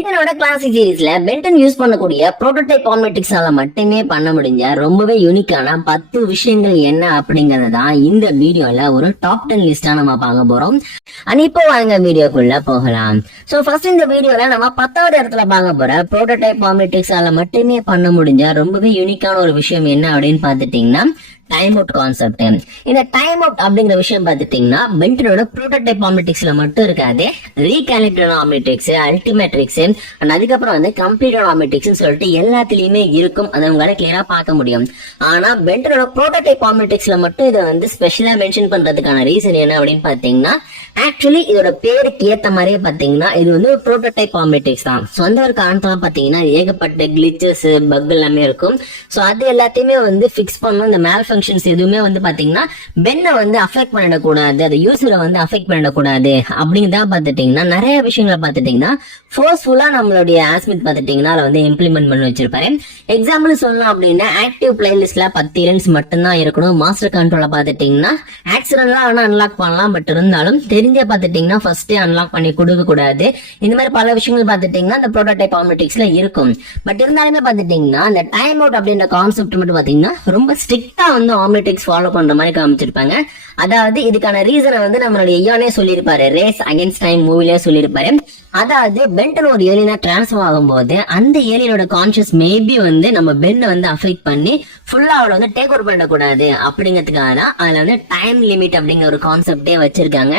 இதனோட கிளாசிக் சீரீஸ்ல Ben 10 use பண்ணக்கூடிய புரோட்டோடைப் ஆர்மேட்டிக்ஸால மட்டுமே பண்ண முடிஞ்ச ரொம்பவே யூனிக்கான 10 விஷயங்கள் என்ன அப்படிங்கறத தான் இந்த வீடியோல ஒரு டாப் 10 லிஸ்டா நம்ம பார்க்க போறோம். இப்போ வாங்க வீடியோக்குள்ள போகலாம். சோ ஃபர்ஸ்ட் இந்த வீடியோல நம்ம 10வது இடத்துல பார்க்க போற புரோட்டோடைப் ஆர்மேட்டிக்ஸால மட்டுமே பண்ண முடிஞ்ச ரொம்பவே யூனிக்கான ஒரு விஷயம் என்ன அப்படின்னு பாத்துட்டீங்கன்னா டைம் அவுட் கான்செப்ட். இந்த டைம் அவுட் அப்படிங்கிற விஷயம் பாத்துட்டீங்கன்னா பென்டனோட புரோட்டோடைப் ஆர்மேட்டிக்ஸ்ல மட்டும் இருக்காது, ரீகாலிப்ரேட் ஆர்மேட்டிக்ஸ், அல்டிமேட்ரிக்ஸ் அண்ட் அதுக்கப்புறம் வந்து கம்ப்ளீட்டட் ஆர்மேட்டிக்ஸ் சொல்லிட்டு எல்லாத்துலயுமே இருக்கும். அதை உங்களால கிளியரா பார்க்க முடியும். ஆனா பென்டனோட புரோட்டோடைப் ஆர்மேட்டிக்ஸ்ல மட்டும் இதை வந்து ஸ்பெஷலா மென்ஷன் பண்றதுக்கான ரீசன் என்ன அப்படின்னு பாத்தீங்கன்னா, ஆக்சுவலி இதோட பேருக்கு ஏத்த மாதிரியே பாத்தீங்கன்னா இது வந்து ஒரு புரோட்டோடைப் ஆர்மேட்டிக்ஸ் தான். சோ அந்த ஒரு காரணத்துல பாத்தீங்கன்னா ஏகப்பட்ட கிளிச்சஸ், பக் எல்லாமே இருக்கும். சோ அது எல்லாத்தையுமே வந்து பிக்ஸ் பண்ணணும். இந்த மேல் ஃபங்க்ஷன்ஸ் எதுவுமே வந்து பாத்தீங்கன்னா பென்னை வந்து அஃபெக்ட் பண்ணிடக்கூடாது, அது யூசரை வந்து அஃபெக்ட் பண்ணிடக்கூடாது அப்படிங்கிறதா பாத்துட்டீங்கன்னா நிறைய விஷயங்களை பாத்துட்டீங்கன்னா ஃபோர்ஸ்ஃபுல்லா நம்மளுடைய ஆஸ்மித் பாத்துட்டீங்கன்னா அதை வந்து இம்ப்ளிமெண்ட் பண்ணி வச்சிருப்பாரு. எக்ஸாம்பிள் சொல்லணும் அப்படின்னா ஆக்டிவ் பிளேலிஸ்ட்ல 10 ஈவென்ட்ஸ் மட்டும்தான் இருக்கணும். மாஸ்டர் கண்ட்ரோல பாத்துட்டீங்கன்னா ஆக்சிடென்ட்லாம் வேணா அன்லாக் பண்ணலாம், பட் இருந்தாலும் தெரிஞ்ச பாத்துட்டீங்கன்னா ஃபர்ஸ்டே அன்லாக் பண்ணி கொடுக்க கூடாது. இந்த மாதிரி பல விஷயங்கள் பாத்துட்டீங்கன்னா இந்த புரோட்டோடைப் ஆர்மேட்டிக்ஸ்ல இருக்கும். பட் இருந்தாலுமே பாத்துட்டீங்கன்னா இந்த டைம் அவுட் அப்படின்ற கான்செப்ட் மட்டும் பாத்தீங்கன்னா ரொம்ப ஸ்ட்ரிக்டா வந்து ஆர்மேட்டிக்ஸ் ஃபாலோ பண்ற மாதிரி காமிச்சிருப்பாங்க. அதாவது இதுக்கான ரீசனை வந்து நம்மளுடைய ஐயானே சொல்லியிருப்பாரு, ரேஸ் அகைன்ஸ்ட் டைம் மூவிலே சொல்லியிருப்பாரு. அதாவது பென்டன் ஒரு ஏலியனா டிரான்ஸ்ஃபார்ம் ஆகும்போது அந்த ஏலியனோட கான்சியஸ் மேபி வந்து நம்ம பென்னை வந்து அஃபெக்ட் பண்ணி ஃபுல்லா அவளை வந்து டேக் ஓவர் பண்ணக்கூடாது அப்படிங்கிறதுக்காக தான் அதுல வந்து டைம் லிமிட் அப்படிங்கிற ஒரு கான்செப்டே வச்சிருக்காங்க.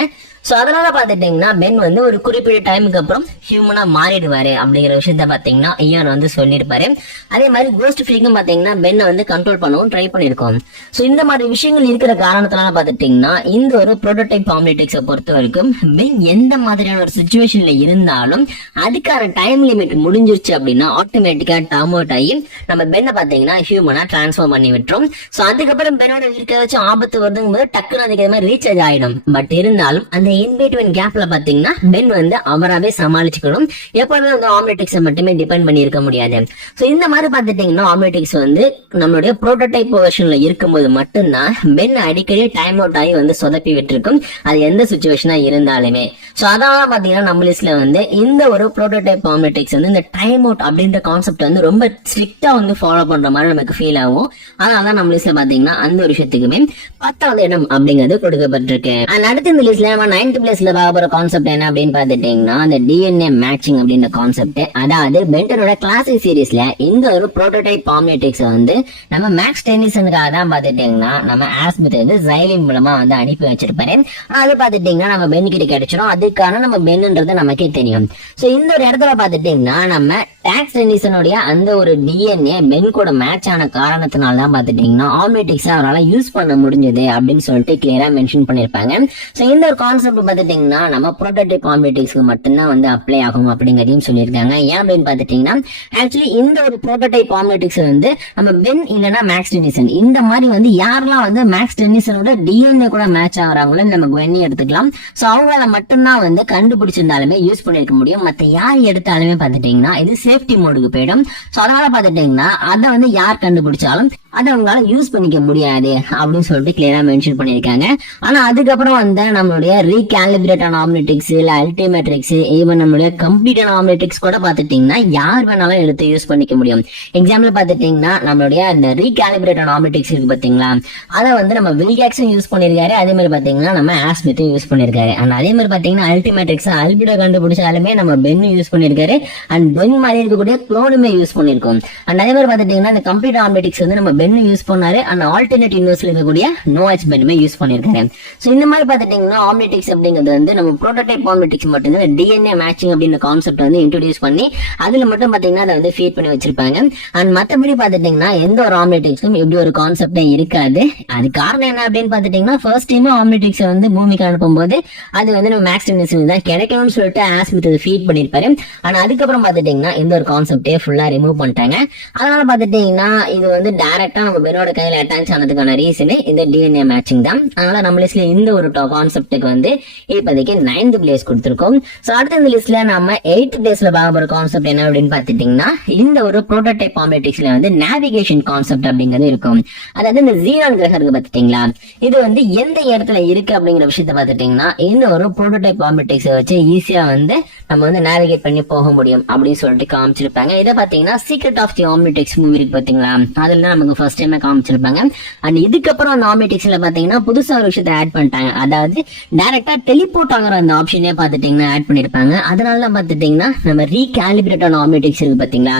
சோ அதனால பாத்துட்டீங்கன்னா பென் வந்து ஒரு குறிப்பிட்ட டைமுக்கு அப்புறம் ஹியூமனா மாறிடுவாரு அப்படிங்கிற விஷயத்த பாத்தீங்கன்னா ஐயான் வந்து சொல்லியிருப்பாரு. அதே மாதிரி கோஸ்ட் ஃப்ரீக்கும் பாத்தீங்கன்னா பென்னை வந்து கண்ட்ரோல் பண்ணவும் ட்ரை பண்ணிருக்கோம். சோ இந்த மாதிரி விஷயங்கள் இருக்கிற காரணத்தினால பாத்துட்டீங்கன்னா இந்த ஒரு புரோட்டோடைப் ஆர்மேட்டிக்ஸை பொறுத்த வரைக்கும் பென் எந்த மாதிரியான ஒரு சுச்சுவேஷன்ல இருந்தாலும் அதுக்கான டைம் லிமிட் முடிஞ்சிருச்சு அப்படின்னா ஆட்டோமேட்டிக்கா டைம் அவுட் ஆகி நம்ம பென்னை பாத்தீங்கன்னா ஹியூமனா டிரான்ஸ்ஃபார்ம் பண்ணி விட்டுரும். சோ அதுக்கப்புறம் பென்னோட இருக்க வச்சு ஆபத்து வருதுங்கும் போது டக்குன்னு அதுக்கு மாதிரி ரீசார்ஜ் ஆயிடும். பட் இருந்தாலும் அந்த இன்பிட்வீன் கேப்ல பாத்தீங்கன்னா பென் வந்து அவராவே சமாளிச்சுக்கணும். எப்பவுமே வந்து ஆர்மேட்டிக்ஸை மட்டுமே டிபெண்ட் பண்ணி இருக்க முடியாது. சோ இந்த மாதிரி பாத்துட்டீங்கன்னா ஆர்மேட்டிக்ஸ் வந்து நம்மளுடைய புரோட்டோடைப் வெர்ஷன்ல இருக்கும்போது மட்டும்தான் பென் அடிக்கடி டைம் அவுட் ஆகி வந்து சொதப்பி விட்டுருக்கும், அது எந்த சுச்சுவேஷனா இருந்தாலுமே. சோ அதனால பாத்தீங்கன்னா நம்ம லிஸ்ட்ல வந்து இந்த ஒரு புரோட்டோடைப் ஆர்மேட்டிக்ஸ் வந்து இந்த டைம் அவுட் அப்படின்ற கான்செப்ட் வந்து ரொம்ப ஸ்ட்ரிக்டா வந்து ஃபாலோ பண்ற மாதிரி நமக்கு ஃபீல் ஆகும். அதனாலதான் நம்ம லிஸ்ட்ல பாத்தீங்கன்னா அந்த ஒரு விஷயத்துக்குமே 10வது இடம் அப்படிங்கிறது கொடுக்கப்பட்டிருக்கு. அடுத்து இந்த லிஸ்ட்ல நம்ம 9th பிளேஸ்ல பார்க்க போற கான்செப்ட் என்ன அப்படின்னு பாத்துட்டீங்கன்னா அந்த டிஎன்ஏ மேட்சிங் அப்படின்ற கான்செப்ட். அதாவது பென்டனோட கிளாசிக் சீரீஸ்ல இந்த ஒரு புரோட்டோடைப் ஆர்மேட்டிக்ஸ் வந்து நம்ம மேக்ஸ் டென்னிசனுக்காக தான் பாத்துட்டீங்கன்னா நம்ம ஆஸ்மித் வந்து ஜைலின் மூலமா வந்து அனுப்பி வச்சிருப்பாரு. அது பாத்துட்டீங்கன்னா நம்ம பென் கிட்ட கிடைச்சிடும். அதுக்கான நம்ம பென்ன்றது நமக்கே தெரியும். சோ இந்த ஒரு இடத்துல பாத்துட்டீங்கன்னா நம்ம மேக்ஸ் டென்னிசனுடைய அந்த ஒரு டிஎன்ஏ பென் கூட மேட்ச் ஆன காரணத்தினால தான் பாத்துட்டீங்கன்னா ஆர்மேட்டிக்ஸ் அவரால் யூஸ் பண்ண முடிஞ்சது அப்படின்னு சொல்லிட்டு கிளியரா மென்ஷன் பண்ணிருப்பாங்க. சோ இந்த ஒரு கான்செப்ட் பாத்துட்டீங்கன்னா நம்ம புரோட்டோடைப் ஆர்மேட்டிக்ஸ்க்கு மட்டும்தான் வந்து அப்ளை ஆகும் அப்படிங்கறதையும் சொல்லியிருக்காங்க. ஏன் அப்படின்னு பாத்துட்டீங்கன்னா ஆக்சுவலி இந்த ஒரு புரோட்டோடைப் ஆர்மேட்டிக்ஸ் வந்து நம்ம பென் இல்லைன்னா மேக்ஸ் டென்னிசன் இந்த மாதிரி வந்து யாரெல்லாம் வந்து மேக்ஸ் டென்னிசனோட டிஎன்ஏ கூட மேட்ச் ஆகுறாங்களோ நம்ம குவென்னி எடுத்துக்கலாம். சோ அவங்களால மட்டும்தான் வந்து கண்டுபிடிச்சிருந்தாலுமே யூஸ் பண்ணிருக்க முடியும். மத்த யார் எடுத்தாலுமே பாத்துட்டீங்கன்னா இது சேஃப்டி மோடுக்கு போயிடும். சோ அதனால பாத்துட்டீங்கன்னா அதை வந்து யார் கண்டுபிடிச்சாலும் அதை அவங்களால யூஸ் பண்ணிக்க முடியாது அப்படின்னு சொல்லிட்டு கிளியரா மென்ஷன் பண்ணிருக்காங்க. ஆனா அதுக்கப்புறம் வந்து நம்மளுடைய ரீகாலிபிரேட்டட் ஆர்மேட்டிக்ஸ் இல்ல அல்டிமேட்ரிக்ஸ் ஈவன் நம்மளுடைய கம்ப்ளீட்டட் ஆர்மேட்டிக்ஸ் கூட பாத்துட்டீங்கன்னா யார் வேணாலும் எடுத்து யூஸ் பண்ணிக்க முடியும். எக்ஸாம்பிள் பாத்துட்டீங்கன்னா நம்மளுடைய அந்த ரீகாலிபிரேட்டட் ஆர்மேட்டிக்ஸ் இருக்கு பாத்தீங்களா, அதை வந்து நம்ம வில்காக்ஸும் யூஸ் பண்ணிருக்காரு. அதே மாதிரி பாத்தீங்கன்னா நம்ம ஆஸ்மித்தும் யூஸ் பண்ணிருக்காரு. அண்ட் அதே மாதிரி பாத்தீங்கன்னா அல்டிமேட்ரிக்ஸ் அல்பிடோ கண்டுபிடிச்சாலுமே நம்ம பென்னு யூஸ் பண்ணிருக்காரு. அண்ட் பென் மாதிரி இருக்கக்கூடிய குளோனுமே யூஸ் பண்ணிருக்கோம். அண்ட் அதே மாதிரி பாத்துட்டீங்கன்னா இந்த கம்ப்ளீட் ஆர்மேட்டிக்ஸ் வந்து நம்ம பென்னு யூஸ் பண்ணாரு. அண்ட் ஆல்டர்னேட் யூனிவர்ஸ்ல இருக்கக்கூடிய நோஹெச் பென்னுமே யூஸ் பண்ணிருக்காரு. சோ இந்த மாதிரி பாத்துட்டீங்கன்னா ஆர்மேட்டிக்ஸ் அப்படிங்கிறது வந்து நம்ம புரோட்டோடைப் ஆர்மேட்டிக்ஸ் மட்டும் தான் டிஎன்ஏ மேட்சிங் அப்படின்ற கான்செப்ட் வந்து இன்ட்ரோடியூஸ் பண்ணி அதுல மட்டும் பாத்தீங்கன்னா அதை வந்து ஃபீட் பண்ணி வச்சிருப்பாங்க. அண்ட் மத்தபடி பாத்துட்டீங்கன்னா எந்த ஒரு ஆர்மேட்டிக்ஸும் இப்படி ஒரு கான்செப்டே இருக்காது. அது காரணம் என்ன அப்படின்னு பாத்துட்டீங்கன்னா ஃபர்ஸ்ட் டைம் ஆர்மேட்டிக்ஸ் வந்து பூமிக்கு அனுப்பும்போது அது வந்து நம்ம மேக்ஸ் டென்னிசன் தான் கிடைக்கணும்னு சொல்லிட்டு ஆஸ்மித் ஃபீட் பண்ணிருப்பாரு. ஆனா அதுக்கப்புறம் பாத்துட்டீங்கன்னா இந்த ஒரு கான்செப்டே ஃபுல்லா ரிமூவ் பண்ணிட்டாங்க. அதனால பாத்துட்டீங்கன்னா இது வந்து டைரக்ட் டைரக்டா நம்ம பெனோட கையில அட்டாச் ஆனதுக்கான ரீசன் இந்த டிஎன்ஏ மேட்சிங் தான். அதனால நம்ம லிஸ்ட்ல இந்த ஒரு கான்செப்டுக்கு வந்து இப்போதைக்கு 9th பிளேஸ் கொடுத்திருக்கோம். சோ அடுத்த இந்த லிஸ்ட்ல நம்ம 8th பிளேஸ்ல பார்க்க போற கான்செப்ட் என்ன அப்படின்னு பாத்துட்டீங்கன்னா, இந்த ஒரு புரோட்டோடைப் பாம்பேட்டிக்ஸ்ல வந்து நேவிகேஷன் கான்செப்ட் அப்படிங்கிறது இருக்கும். அதாவது இந்த ஜீரான் கிரகம் இருக்கு பாத்துட்டீங்களா, இது வந்து எந்த இடத்துல இருக்கு அப்படிங்கிற விஷயத்த பாத்துட்டீங்கன்னா இந்த ஒரு புரோட்டோடைப் பாம்பேட்டிக்ஸ் வச்சு ஈஸியா வந்து நம்ம வந்து நேவிகேட் பண்ணி போக முடியும் அப்படின்னு சொல்லிட்டு காமிச்சிருப்பாங்க. இதை பாத்தீங்கன்னா சீக்ரெட் ஆஃப் தி ஆம்னிடெக்ஸ் மூவி இருக்கு பாத்தீங்களா, அதுல நமக்கு ஃபர்ஸ்ட் டைம் காமிச்சிருப்பாங்க. அண்ட் இதுக்கப்புறம் அந்த ஆம்னிடெக்ஸ்ல பாத்தீங்கன்னா புதுசா ஒரு விஷயத்தை ஆட் பண்ணிட்டாங்க. அதாவது டைரக்டா டெலிபோர்ட் ஆகிற அந்த ஆப்ஷனே பாத்துட்டீங்கன்னா ஆட் பண்ணிருப்பாங்க. அதனால பாத்துட்டீங்கன்னா நம்ம ரீகாலிபிரேட் ஆம்னிடெக்ஸ் இருக்கு பாத்தீங்களா,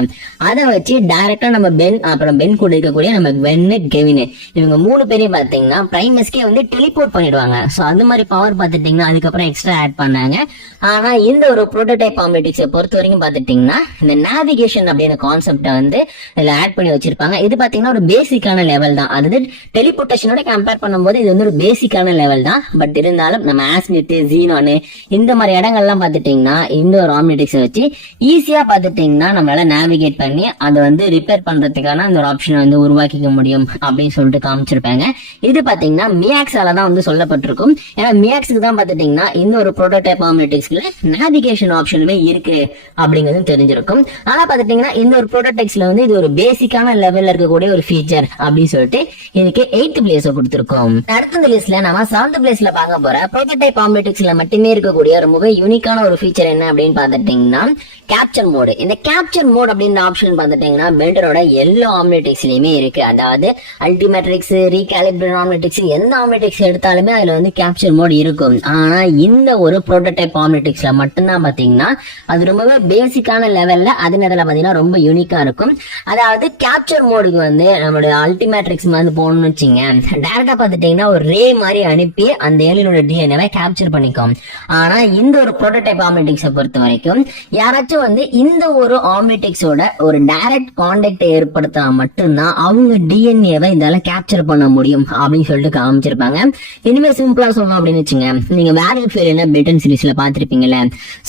அதை வச்சு டைரக்டா நம்ம பென் அப்புறம் பென் கூட இருக்கக்கூடிய நம்ம பென்னு கெவின் இவங்க 3 பேரையும் பாத்தீங்கன்னா பிரைமஸ்கே வந்து டெலிபோர்ட் பண்ணிடுவாங்க. சோ அந்த மாதிரி பவர் பாத்துட்டீங்கன்னா அதுக்கப்புறம் எக்ஸ்ட்ரா ஆட் பண்ணாங்க. ஆனா இந்த ஒரு புரோட்டோடைப் ஆம்னிடெக்ஸை பொறுத்த வரைக்கும் பாத்துட்டீங்கன்னா இந்த நேவிகேஷன் அப்படின்ற கான்செப்டை வந்து இதுல ஆட் பண்ணி வச்சிருப்பாங்க. இது பாத்தீங்கன்னா ஒரு பேசிக்கான லெவல் தான். அதாவது டெலிபோர்டேஷனோட கம்பேர் பண்ணும்போது இது வந்து ஒரு பேசிக்கான லெவல் தான். பட் இருந்தாலும் நம்ம ஆஸ்மித், ஜீனானு இந்த மாதிரி இடங்கள்லாம் பாத்துட்டீங்கன்னா இந்த ஒரு ஆம்னிடெக்ஸை வச்சு ஈஸியா பாத்துட்டீங்கன்னா நம்மளால நேவிகேட் பண்ணி அதை வந்து ரிப்பேர் பண்றதுக்கான அந்த ஒரு ஆப்ஷனை வந்து உருவாக்கிக்க முடியும் அப்படின்னு சொல்லிட்டு காமிச்சிருப்பாங்க. இது பாத்தீங்கன்னா மியாக்ஸால தான் வந்து சொல்லப்பட்டிருக்கும். ஏன்னா மியாக்ஸுக்கு தான் பாத்துட்டீங்கன்னா இந்த ஒரு புரோட்டோடைப் ஆம்னிடெக்ஸ்ல நேவிகேஷன் ஆப்ஷனுமே இருக்கு அப்படிங்கிறது தெரிஞ்சிருக்கும். ஆனா பாத்துட்டீங்கன்னா இந்த ஒரு புரோட்டோடைப்ஸ்ல வந்து இது ஒரு பேசிக்கான லெவல்ல இருக்கக்கூடிய ஒரு ஃபீச்சர் அப்படின்னு சொல்லிட்டு இதுக்கு 8th பிளேஸ் கொடுத்திருக்கோம். அடுத்த லிஸ்ட்ல நம்ம 7th பிளேஸ்ல பார்க்க போற புரோட்டோடைப் ஆம்னிடெக்ஸ்ல மட்டுமே இருக்கக்கூடிய ரொம்பவே யூனிக்கான ஒரு ஃபீச்சர் என்ன அப்படின்னு பாத்துட்டீங்கன்னா கேப்சர் மோடு. இந்த கேப்சர் மோட் அப்படின்ற ஆப்ஷன் பாத்துட்டீங்கன்னா பெண்டரோட எல்லா ஆம்னிடெக்ஸ்லயுமே இருக்கு. அதாவது அல்டிமேட்ரிக்ஸ், ரீகாலிபிரேட் ஆம்னிடெக்ஸ், எந்த ஆம்னிடெக்ஸ் எடுத்தாலுமே அதுல வந்து கேப்சர் மோட் இருக்கும். ஆனா இந்த ஒரு புரோட்டோடைப் ஆம்னிடெக்ஸ்ல மட்டும்தான் பாத்தீங்கன்னா அது ரொம்பவே பேசிக்கான லெவல்ல அதே நேரத்துல பாத்தீங்கன்னா ரொம்ப யூனிக்கா இருக்கும். அதாவது கேப்சர் மோடுக்கு வந்து நம்மளுடைய அல்டிமேட்ரிக்ஸ் வந்து போகணும்னு வச்சுங்க, டைரக்டா பாத்துட்டீங்கன்னா ஒரு ரே மாதிரி அனுப்பி அந்த ஏலியனோட டிஎன்ஏவை கேப்சர் பண்ணிக்கும். ஆனா இந்த ஒரு புரோட்டோடைப் ஆம்னிடெக்ஸை பொறுத்த வரைக்கும் யாராச்சும் வந்து இந்த ஒரு ஆம்னிடெக்ஸோட ஒரு டைரக்ட் கான்டாக்ட் ஏற்படுத்தினா மட்டும்தான் அவங்க டிஎன்ஏவை இதால கேப்சர் பண்ண முடியும் அப்படின்னு சொல்லிட்டு காமிச்சிருப்பாங்க. இனிமே சிம்பிளா சொல்லணும் அப்படின்னு வச்சுங்க, நீங்க வேரல் ஃபேலியன் பெட்டன் சீரிஸ்ல பாத்திருப்பீங்கல்ல.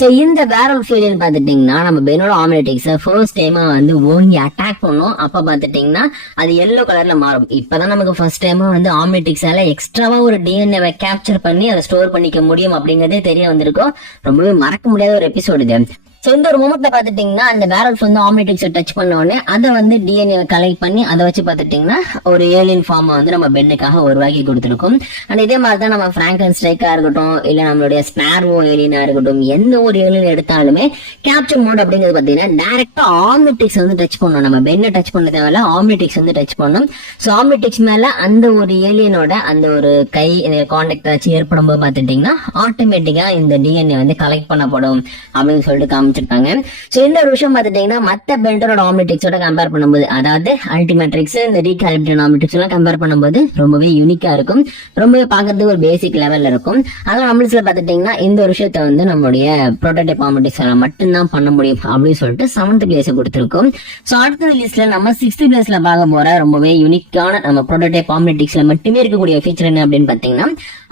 சோ இந்த வேரல் ஃபேலியன் பாத்துட்டீங்கன்னா நம்ம பெனோட ஆம்னிடெக்ஸை ஃபர்ஸ்ட் டைமா வந்து ஓங்கி அட்டாக் பண்ணோம். அப்ப பாத்துட்டீங்கன்னா அது எல்லோ கலர்ல மாறும். இப்பதான் நமக்கு ஃபர்ஸ்ட் டைமா வந்து ஆம்னிடெக்ஸால எக்ஸ்ட்ராவா ஒரு டிஎன்ஏவை கேப்சர் பண்ணி அதை ஸ்டோர் பண்ணிக்க முடியும் அப்படிங்கறதே தெரிய வந்திருக்கும். ரொம்பவே மறக்க முடியாத ஒரு எபிசோடு இது. சோ இந்த ஒரு மூமெண்ட்ல பாத்துட்டீங்கன்னா அந்த வேரல்ஸ் வந்து ஆம்னிடெக்ஸை டச் பண்ண உடனே அதை வந்து டிஎன்ஏ கலெக்ட் பண்ணி அதை வச்சு பாத்துட்டீங்கன்னா ஒரு ஏலியன் ஃபார்மை வந்து நம்ம பென்னுக்காக உருவாக்கி கொடுத்துருக்கோம். அண்ட் இதே மாதிரிதான் நம்ம பிராங்கன் ஸ்ட்ரைக்கா இருக்கட்டும், இல்ல நம்மளுடைய ஸ்பேர்வோ ஏலியனா இருக்கட்டும், எந்த ஒரு ஏலியன் எடுத்தாலுமே கேப்சர் மோட் அப்படிங்கிறது பாத்தீங்கன்னா டைரக்டா ஆம்னிடெக்ஸ் வந்து டச் பண்ணணும். நம்ம பென்னை டச் பண்ண தேவையில்ல, ஆம்னிடெக்ஸ் வந்து டச் பண்ணணும். சோ ஆம்னிடெக்ஸ் மேல அந்த ஒரு ஏலியனோட அந்த ஒரு கை கான்டாக்ட் வச்சு ஏற்படும் போது பாத்துட்டீங்கன்னா ஆட்டோமேட்டிக்கா இந்த டிஎன்ஏ வந்து கலெக்ட் பண்ணப்படும் அப்படின்னு சொல்லிட்டு காமிச்சிருக்காங்க. சோ இந்த ஒரு விஷயம் பாத்துட்டீங்கன்னா மத்த பெண்டரோட ஆம்னிடெக்ஸோட கம்பேர் பண்ணும்போது, அதாவது அல்டிமேட்ரிக்ஸ், இந்த ரீகாலிபிரேட் ஆம்னிடெக்ஸ் எல்லாம் கம்பேர் பண்ணும்போது ரொம்பவே யூனிக்கா இருக்கும். ரொம்பவே பாக்குறதுக்கு ஒரு பேசிக் லெவல்ல இருக்கும். அதனால நம்மளுக்கு பாத்துட்டீங்கன்னா இந்த ஒரு விஷயத்த வந்து நம்மளுடைய புரோட்டோடைப் ஆம்னிடெக்ஸ் மட்டும்தான் பண்ண முடியும் அப்படின்னு சொல்லிட்டு 7th பிளேஸ் கொடுத்திருக்கோம். சோ அடுத்த லிஸ்ட்ல நம்ம 6th பிளேஸ்ல பார்க்க போற ரொம்பவே யூனிக்கான நம்ம புரோட்டோடைப் ஆம்னிடெக்ஸ்ல மட்டுமே இருக்கக்கூடிய ஃபீச்சர் என்ன அப்படின்னு பாத்தீங்கன்னா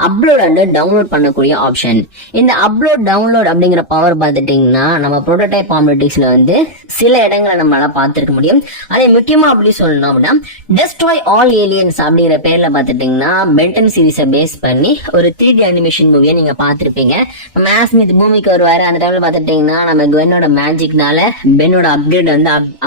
அப்லோட் அண்ட் டவுன்லோட் பண்ணக்கூடிய ஆப்ஷன். இந்த அப்லோட் டவுன்லோட் அப்படிங்கிற பவர் பாத்துட்டீங்கன்னா நம்ம புரோட்டோடைப் ஆம்னிடெக்ஸ்ல வந்து சில இடங்களை நம்மளால பார்த்திருக்க முடியும். அதே முக்கியமா அப்படி சொல்லணும் அப்படின்னா டெஸ்ட்ராய் ஆல் ஏலியன்ஸ் அப்படிங்கிற பேர்ல பாத்துட்டீங்கன்னா பென்டன் சீரிஸை பேஸ் பண்ணி ஒரு 3D அனிமேஷன் மூவியை நீங்க பாத்திருப்பீங்க. நம்ம ஆஸ்மித் பூமிக்கு வருவாரு. அந்த டைம்ல பாத்துட்டீங்கன்னா நம்ம குவெனோட மேஜிக்னால பென்னோட அப்கிரேட்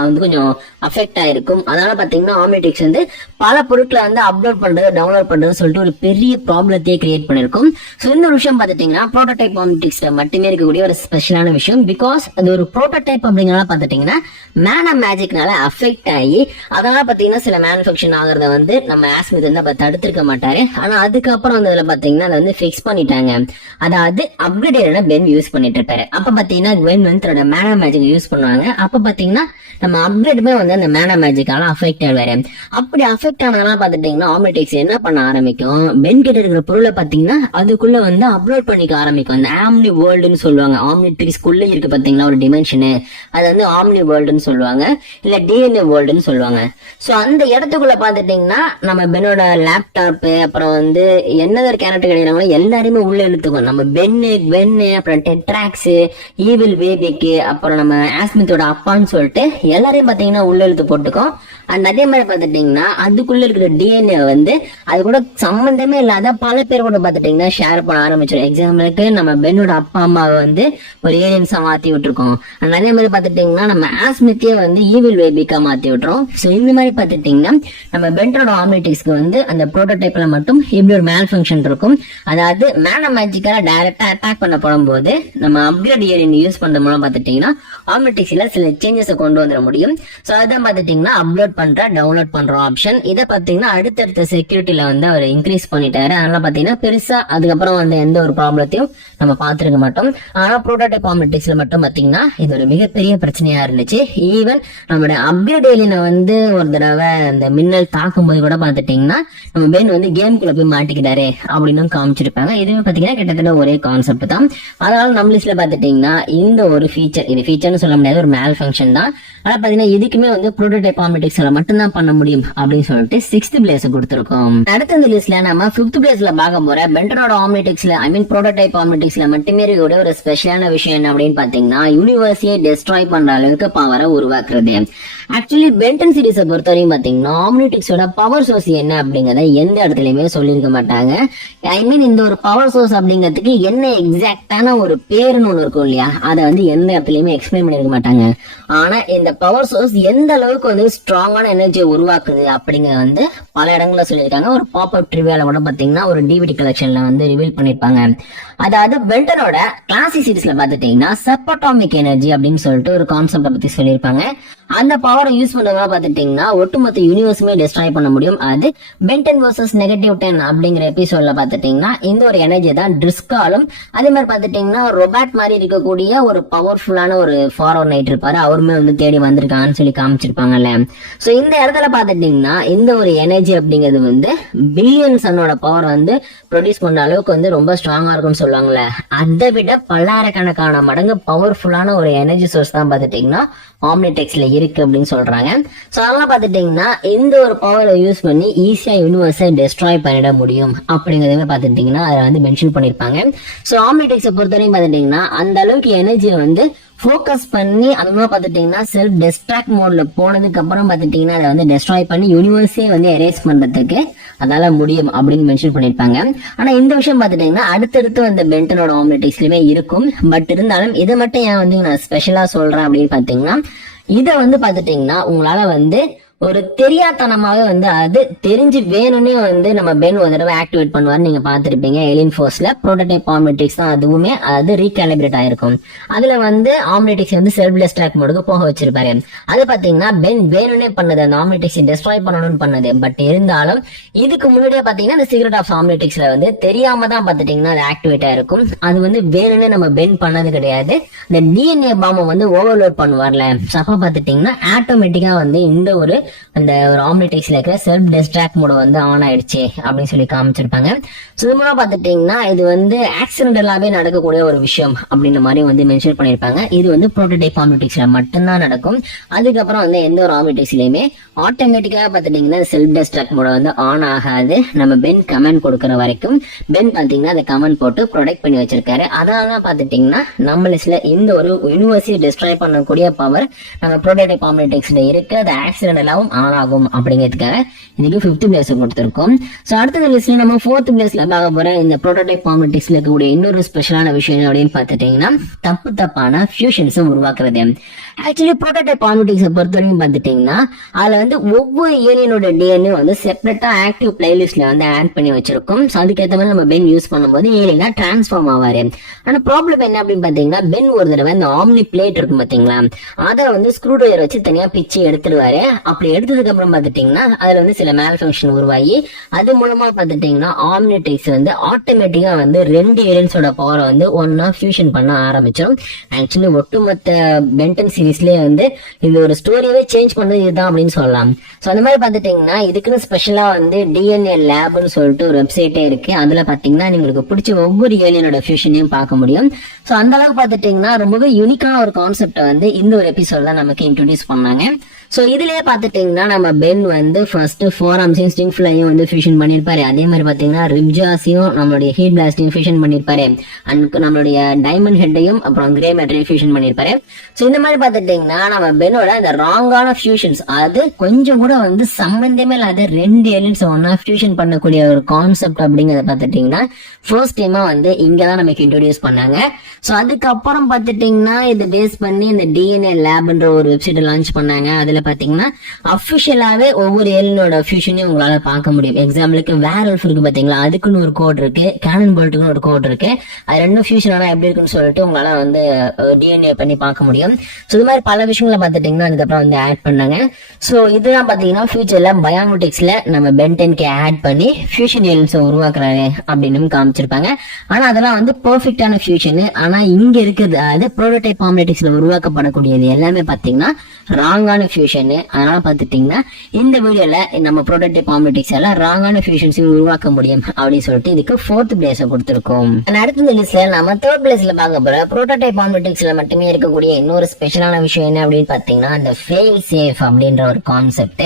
வந்து கொஞ்சம் அஃபெக்ட் ஆயிருக்கும். அதனால பாத்தீங்கன்னா ஆம்னிடெக்ஸ் வந்து பல பொருட்களை வந்து அப்லோட் பண்றது டவுன்லோட் பண்றது சொல்லிட்டு ஒரு பெரிய ப்ராப்ளத்தையே கிரியேட் பண்ணிருக்கும். சோ இந்த விஷயம் பாத்துட்டீங்கன்னா புரோட்டோடைப் ஆம்னிடெக்ஸ்ல மட்டுமே இருக்கக்கூடிய ஒரு ஸ்பெஷலான விஷயம். பிகாஸ் அது ஒரு புரோட்டோடைப் அப்படிங்கறத பாத்துட்டீங்கன்னா மேனா மேஜிக்னால அஃபெக்ட் ஆகி அதனால பாத்தீங்கன்னா சில மேனுஃபேக்சர் ஆகிறத வந்து நம்ம ஆஸ்மித் வந்து அப்ப தடுத்திருக்க மாட்டாரு. ஆனா அதுக்கப்புறம் வந்து அதுல பாத்தீங்கன்னா அதை வந்து ஃபிக்ஸ் பண்ணிட்டாங்க. அதாவது அப்கிரேட் பென் யூஸ் பண்ணிட்டு இருப்பாரு. அப்ப பாத்தீங்கன்னா குவென் வந்து தன்னோட மேனா மேஜிக் யூஸ் பண்ணுவாங்க. அப்ப பாத்தீங்கன்னா நம்ம அப்கிரேடுமே வந்து அந்த மேனா மேஜிக்கால அஃபெக்ட் ஆவாரு. அப்படி அஃபெக்ட் ஆனதெல்லாம் பாத்துட்டீங்கன்னா ஆம்னிடெக்ஸ் என்ன பண்ண ஆரம்பிக்கும், பென் கிட்ட இருக்கிற பொருளை பாத்தீங்கன்னா அதுக்குள்ள வந்து அப்லோட் பண்ணிக்க ஆரம்பிக்கும். அந்த ஆம்னி வேர்ல்டுன்னு சொல்லுவாங்க. ஆம்னிடெக்ஸ்குள்ள இருக்கு பாத்தீங்கன்னா ஒரு டிமென்ஷனு, அது வந்து ஆம்னி வேர்ல்டுன்னு சொல்லுவாங்க, இல்ல டிஎன்ஏ வேர்ல்டுன்னு சொல்லுவாங்க. சோ அந்த இடத்துக்குள்ள பாத்துட்டீங்கன்னா நம்ம பென்னோட லேப்டாப் அப்புறம் வந்து என்னதர் கேரக்டர் கிடைக்கிறாங்களோ எல்லாருமே உள்ள இழுத்துக்கும். நம்ம பென்னு அப்புறம் டெட்ராக்ஸ், ஈவில் வேபிக்கு, அப்புறம் நம்ம ஆஸ்மித்தோட அப்பான்னு சொல்லிட்டு எல்லாரையும் பாத்தீங்கன்னா உள்ள இழுத்து போட்டுக்கும். அண்ட் அதே மாதிரி பாத்துட்டீங்கன்னா அதுக்குள்ள இருக்கிற டிஎன்ஏ வந்து அது கூட சம்பந்தமே இல்லாத பல பேர் கூட பாத்துட்டீங்கன்னா ஷேர் பண்ண ஆரம்பிச்சிடும். எக்ஸாம்பிளுக்கு நம்ம பென்னோட அப்பா அம்மாவை வந்து ஒரு ஏலியன்ஸா மாத்தி விட்டுருக்கோம். அண்ட் அதே மாதிரி பாத்துட்டீங்கன்னா நம்ம ஆஸ்மித்தியே வந்து ஈவில் பேபிக்கா மாத்தி விட்டுறோம். சோ இந்த மாதிரி பாத்துட்டீங்கன்னா நம்ம பென்னோட ஆம்னிடிக்ஸ்க்கு வந்து அந்த புரோட்டோடைப்ல மட்டும் இப்படி ஒரு மேல் ஃபங்க்ஷன் இருக்கும். அதாவது மேன மேஜிக்கலா டைரக்டா அட்டாக் பண்ண போடும்போது நம்ம அப்கிரேட் ஏலியன் யூஸ் பண்ற மூலம் பாத்துட்டீங்கன்னா ஆம்னிடிக்ஸ்ல சில சேஞ்சஸ் கொண்டு வந்துட முடியும். சோ அதான் பாத்துட்டீங்கன்னா அப்லோட் பண்ற டவுன்லோட் பண்ற ஆப்ஷன். இதை பாத்தீங்கன்னா அடுத்தடுத்த செக்யூரிட்டில வந்து அவர் இன்க்ரீஸ் பண்ணிட்டாரு. அதனால பாத்தீங்கன்னா பெருசா அதுக்கப்புறம் வந்து எந்த ஒரு ப்ராப்ளத்தையும் நம்ம பாத்துருக்க மாட்டோம். ஆனா புரோட்டோடைப் ஆம்னிடிக்ஸ்ல மட்டும் பாத்தீங்கன்னா இது ஒரு மிகப்பெரிய பிரச்சனையா இருந்துச்சு. ஈவன் நம்மளுடைய அப்கிரேட் ஏலியனை வந்து ஒரு தடவை அந்த மின்னல் தாக்கும் போது கூட பாத்துட்டீங்கன்னா நம்ம பென் வந்து கேம்குள்ள போய் மாட்டிக்கிட்டாரு அப்படின்னு காமிச்சிருப்பாங்க. இதுவே பாத்தீங்கன்னா கிட்டத்தட்ட ஒரே கான்செப்ட் தான். அதனால நம்ம லிஸ்ட்ல பாத்துட்டீங்கன்னா இந்த ஒரு ஃபீச்சர், இது ஃபீச்சர்னு சொல்ல முடியாது, ஒரு மேல் ஃபங்க்ஷன் தான். ஆனா பாத்தீங்கன்னா இதுக்குமே வந்து புரோட்டோடைப் ஆம்னிடிக்ஸ்ல மட்டும் தான் பண்ண முடியும் அப்படின்னு சொல்லிட்டு 6th பிளேஸ் கொடுத்திருக்கோம். அடுத்த இந்த லிஸ்ட்ல நம்ம 5th பிளேஸ்ல பார்க்க போற பென்டனோட ஆம்னிடிக்ஸ்ல புரோட்டோடைப் ஆம்னிடிக்ஸ்ல மட்டுமே கூட ஒரு ஸ்பெஷலான விஷயம் என்ன அப்படின்னு பாத்தீங்கன்னா யூனிவர்ஸையே டெஸ்ட்ராய் பண்ற அளவுக்கு பவரை உருவாக்குறது. ஆக்சுவலி பென்டன் சீரிஸை பொறுத்தவரையும் பாத்தீங்கன்னா ஆம்னிடிக்ஸோட பவர் சோர்ஸ் என்ன அப்படிங்கறத எந்த இடத்துலயுமே சொல்லியிருக்க மாட்டாங்க. இந்த ஒரு பவர் சோர்ஸ் அப்படிங்கிறதுக்கு என்ன எக்ஸாக்டான ஒரு பேருன்னு ஒண்ணு இருக்கும் இல்லையா, அதை வந்து எந்த இடத்துலயுமே எக்ஸ்பிளைன் பண்ணிருக்க மாட்டாங்க. ஆனா இந்த பவர் சோர்ஸ் எந்த அளவுக்கு வந்து ஸ்ட்ராங்கான எனர்ஜியை உருவாக்குது அப்படிங்கறத வந்து பல இடங்கள்ல சொல்லியிருக்காங்க. ஒரு பாப்அப் ட்ரிவியால கூட பாத்தீங்கன்னா ஒரு டிவிடி கலெக்ஷன்ல வந்து ரிவீல் பண்ணிருப்பாங்க. அதாவது பென்டனோட கிளாசிக் சீரிஸ்ல பாத்துட்டீங்கன்னா சப்பாட்டாமிக் எனர்ஜி அப்படின்னு சொல்லிட்டு ஒரு கான்செப்ட பத்தி சொல்லியிருப்பாங்க. அந்த பவரை யூஸ் பண்ணவா பாத்துட்டீங்கன்னா ஒட்டுமொத்த யூனிவர்ஸுமே டெஸ்ட்ராய் பண்ண முடியும். அது பென்டன் வர்சஸ் -10 அப்படிங்கிற எபிசோட்ல பாத்துட்டீங்கன்னா இந்த ஒரு எனர்ஜி தான் ட்ரிஸ்காலும் அதே மாதிரி பாத்துட்டீங்கன்னா ரொபாட் மாதிரி இருக்கக்கூடிய ஒரு பவர்ஃபுல்லான ஒரு ஃபார்வர்ட் நைட் இருப்பாரு, அவருமே வந்து தேடி வந்திருக்கான்னு சொல்லி காமிச்சிருப்பாங்கல்ல. சோ இந்த இடத்துல பாத்துட்டீங்கன்னா இந்த ஒரு எனர்ஜி அப்படிங்கிறது வந்து பில்லியன் சன்னோட பவர் வந்து ப்ரொடியூஸ் பண்ற அளவுக்கு வந்து ரொம்ப ஸ்ட்ராங்கா இருக்கும்னு சொல்லுவாங்கல்ல, அதை விட பல்லாயிரக்கணக்கான மடங்கு பவர்ஃபுல்லான ஒரு எனர்ஜி சோர்ஸ் தான் பாத்துட்டீங்கன்னா ஆம்னிடெக்ஸ்ல இருக்கு அப்படின்னு சொல்றாங்க. சோ அதெல்லாம் பாத்துட்டீங்கன்னா இந்த ஒரு பவரை யூஸ் பண்ணி ஈஸியா யூனிவர்ஸை டெஸ்ட்ராய் பண்ணிட முடியும் அப்படிங்கறத பாத்துட்டீங்கன்னா அதை வந்து மென்ஷன் பண்ணிருப்பாங்க. சோ ஆம்னிடெக்ஸை பொறுத்தவரையும் பாத்துட்டீங்கன்னா அந்த அளவுக்கு எனர்ஜியை வந்து ஃபோக்கஸ் பண்ணி அதுமா பாத்துட்டீங்கன்னா செல்ஃப் டெஸ்ட்ராக்ட் மோட்ல போனதுக்கு அப்புறம் பாத்துட்டீங்கன்னா அதை வந்து டெஸ்ட்ராய் பண்ணி யூனிவர்ஸே வந்து எரேஸ் பண்றதுக்கு அதால முடியும் அப்படின்னு மென்ஷன் பண்ணிருப்பாங்க. ஆனா இந்த விஷயம் பாத்துட்டீங்கன்னா அடுத்தடுத்து அந்த பென்டனோட ஆம்னிடிக்ஸ்லயுமே இருக்கும். பட் இருந்தாலும் இதை மட்டும் ஏன் வந்து நான் ஸ்பெஷலா சொல்றேன் அப்படின்னு பாத்தீங்கன்னா இதை வந்து பாத்துட்டீங்கன்னா உங்களால வந்து ஒரு தெரியாதனமாவே வந்து அது தெரிஞ்சு வேணும்னே வந்து நம்ம பென் ஒரு தடவை ஆக்டிவேட் பண்ணுவாரு, நீங்க பாத்துருப்பீங்க. எலியன் ஃபோர்ஸ்ல புரோட்டோடைப் ஆம்னிடிக்ஸ் தான் அதுவுமே அது ரீகாலிபிரேட் ஆயிருக்கும். அதுல வந்து ஆம்னிடிக்ஸ் வந்து செல்ஃப் டெஸ்ட்ராக்ட் மோடுக்கு போக வச்சிருப்பாரு. அது பாத்தீங்கன்னா பென் வேணும்னே பண்ணது, அந்த ஆம்னிடிக்ஸ் டெஸ்ட்ராய் பண்ணணும்னு பண்ணது. பட் இருந்தாலும் இதுக்கு முன்னாடியே பாத்தீங்கன்னா இந்த சீக்ரெட் ஆஃப் ஆம்னிடிக்ஸ்ல வந்து தெரியாம தான் பாத்துட்டீங்கன்னா அது ஆக்டிவேட் ஆயிருக்கும். அது வந்து வேணும்னே நம்ம பென் பண்ணது கிடையாது. இந்த டிஎன்ஏ பாம்பை வந்து ஓவர்லோட் பண்ணுவார்ல, அப்ப பாத்துட்டீங்கன்னா ஆட்டோமேட்டிக்கா வந்து இந்த ஒரு அந்த ஒரு ஆம்னிடிக்ஸ்ல இருக்கிற செல்ஃப் டெஸ்ட்ராக்ட் மோட் வந்து ஆன் ஆயிடுச்சு அப்படின்னு சொல்லி காமிச்சிருப்பாங்க. சும்மா பாத்துட்டீங்கன்னா இது வந்து ஆக்சிடென்டலாவே நடக்கக்கூடிய ஒரு விஷயம் அப்படின்ற மாதிரி வந்து மென்ஷன் பண்ணிருப்பாங்க. இது வந்து புரோட்டோடைப் ஆம்னிடிக்ஸ்ல மட்டும்தான் நடக்கும். அதுக்கப்புறம் வந்து எந்த ஒரு ஆம்னிடிக்ஸ்லயுமே ஆட்டோமேட்டிக்கா பாத்துட்டீங்கன்னா செல்ஃப் டெஸ்ட்ராக்ட் மோட் வந்து ஆன் ஆகாது. நம்ம பென் கமெண்ட் கொடுக்கற வரைக்கும் பென் பாத்தீங்கன்னா அந்த கமெண்ட் போட்டு ப்ரொடெக்ட் பண்ணி வச்சிருக்காரு. அதனால பாத்துட்டீங்கன்னா நம்ம லிஸ்ட்ல இந்த ஒரு யூனிவர்ஸை டெஸ்ட்ராய் பண்ணக்கூடிய பவர் நம்ம புரோட்டோடைப் ஆம்னிடிக்ஸ்ல இருக்கு. அது ஆக்சிடென்டலாவும் ஆன் ஆகும் அப்படிங்கிறதுக்காக இதுக்கு 5th பிளேஸ் கொடுத்திருக்கோம். சோ அடுத்த லிஸ்ட்ல நம்ம 4th பிளேஸ்ல பார்க்க போற இந்த புரோட்டோடைப் ஆம்னிடிக்ஸ்ல இருக்கக்கூடிய இன்னொரு ஸ்பெஷலான விஷயம் அப்படின்னு பாத்துட்டீங்கன்னா தப்பான ஃபியூஷன்ஸும் உருவாக்குறது. ஆக்சுவலி புரோட்டோடைப் ஆம்னிடிக்ஸை பொறுத்தவரைக்கும் பாத்துட்டீங்கன்னா அதுல வந்து ஒவ்வொரு ஏலியனோட டிஎன்ஏ வந்து செப்பரேட்டா ஆக்டிவ் பிளேலிஸ்ட்ல வந்து ஆட் பண்ணி வச்சிருக்கும். சோ அதுக்கேற்ற மாதிரி நம்ம பென் யூஸ் பண்ணும்போது ஏலியனா டிரான்ஸ்ஃபார்ம் ஆவாரு. ஆனா ப்ராப்ளம் என்ன அப்படின்னு பாத்தீங்கன்னா பென் ஒரு தடவை இந்த ஆம்னி பிளேட் இருக்கும் பாத்தீங்களா, அதை வந்து ஸ்க்ரூ டிரைவர் வச்சு தனியா பிச்சு எடுத்துடுவாரு. அப்படி எடுத்ததுக்கு அப்புறம் பாத்துட்டீங்கன்னா அதுல வந்து சில மேல் ஃபங்க்ஷன் உருவாகி அது மூலமா பாத்துட்டீங்கன்னா ஆம்னிடிக்ஸ் வந்து ஆட்டோமேட்டிக்கா வந்து 2 ஏலியன்ஸோட பவரை வந்து ஒன்னா ஃபியூஷன் பண்ண ஆரம்பிச்சிடும். ஆக்சுவலி ஒட்டுமொத்த பென்டன் சீரிஸ்லயே வந்து இந்த ஒரு ஸ்டோரியே சேஞ்ச் பண்ணது இதுதான் அப்படின்னு சொல்லலாம். சோ அந்த மாதிரி பாத்துட்டீங்கன்னா இதுக்குன்னு ஸ்பெஷலா வந்து டிஎன்ஏ லேப்னு சொல்லிட்டு ஒரு வெப்சைட்டே இருக்கு. அதுல பாத்தீங்கன்னா உங்களுக்கு பிடிச்ச ஒவ்வொரு ஏலியனோட ஃபியூஷனையும் பார்க்க முடியும். சோ அந்த அளவுக்கு பாத்துட்டீங்கன்னா ரொம்பவே யூனிக்கான ஒரு கான்செப்ட் வந்து இந்த ஒரு எபிசோட்ல நமக்கு இன்ட்ரோடியூஸ் பண்ணாங்க. சோ இதுலயே பாத்துட்டு பாத்துட்டீங்கன்னா நம்ம பென் வந்து ஃபர்ஸ்ட் ஃபோர் ஆர்ம்ஸையும் ஸ்டிங் ஃபிளையும் வந்து ஃபியூஷன் பண்ணிருப்பாரு. அதே மாதிரி பாத்தீங்கன்னா ரிப்ஜாஸையும் நம்மளுடைய ஹீட் பிளாஸ்டையும் ஃபியூஷன் பண்ணிருப்பாரு. அண்ட் நம்மளுடைய டைமண்ட் ஹெட்டையும் அப்புறம் கிரே மேட்டரையும் ஃபியூஷன் பண்ணிருப்பாரு. சோ இந்த மாதிரி பாத்துட்டீங்கன்னா நம்ம பென்னோட இந்த ராங்கான ஃபியூஷன்ஸ், அது கொஞ்சம் கூட வந்து சம்பந்தமே இல்லாத ரெண்டு எலிமெண்ட்ஸ் ஒன்னா ஃபியூஷன் பண்ணக்கூடிய ஒரு கான்செப்ட் அப்படிங்கறத பாத்துட்டீங்கன்னா ஃபர்ஸ்ட் டைமா வந்து இங்கதான் நமக்கு இன்ட்ரோடியூஸ் பண்ணாங்க. சோ அதுக்கப்புறம் பாத்துட்டீங்கன்னா இது பேஸ் பண்ணி இந்த டிஎன்ஏ லேப்ன்ற ஒரு வெப்சைட் லான்ச் பண்ணாங்க. அதுல பாத்தீங்கன்னா அபிஷியலாவே ஒவ்வொரு ஏலியனோட ஃபியூஷனையும் உங்களால பார்க்க முடியும். எக்ஸாம்பிளுக்கு வேர்வல்ஃப் இருக்கு பாத்தீங்களா, அதுக்குன்னு ஒரு கோட் இருக்கு, கேனன் போல்ட்டுக்குன்னு ஒரு கோட் இருக்கு. அது ரெண்டும் ஃபியூஷன் ஆனா எப்படி இருக்குன்னு சொல்லிட்டு உங்களால வந்து டிஎன்ஏ பண்ணி பார்க்க முடியும். சோ இது மாதிரி பல விஷயங்களை பாத்துட்டீங்கன்னா அதுக்கப்புறம் வந்து ஆட் பண்ணாங்க. சோ இதுதான் பாத்தீங்கன்னா ஃபியூச்சர்ல பயோமெட்ரிக்ஸ்ல நம்ம பென்டென்க்கு ஆட் பண்ணி ஃபியூஷன் ஏலியன்ஸ் உருவாக்குறாரு அப்படின்னு காமிச்சிருப்பாங்க. ஆனா அதெல்லாம் வந்து பெர்ஃபெக்டான ஃபியூஷன். ஆனா இங்க இருக்கிறது அது ப்ரோட்டோடைப் பாம்லெட்டிக்ஸ்ல உருவாக்கப்படக்கூடியது எல்லாமே பாத்தீங்கன்னா ராங்கான ஃபியூஷன். அதனால பாத்துட்டீங்கன்னா இந்த வீடியோல நம்ம ப்ரோட்டோடைப் பாம்லெட்டிக்ஸ் எல்லாம் ராங்கான ஃபியூஷன்ஸையும் உருவாக்க முடியும் அப்படின்னு சொல்லிட்டு இதுக்கு 4th பிளேஸ் கொடுத்திருக்கோம். அடுத்த லிஸ்ட்ல நம்ம 3rd பிளேஸ்ல பார்க்க போற ப்ரோட்டோடைப் பாம்லெட்டிக்ஸ்ல மட்டுமே இருக்கக்கூடிய இன்னொரு ஸ்பெஷலான விஷயம் என்ன அப்படின்னு பாத்தீங்கன்னா இந்த ஃபெயில் சேஃப் அப்படின்ற ஒரு கான்செப்ட்.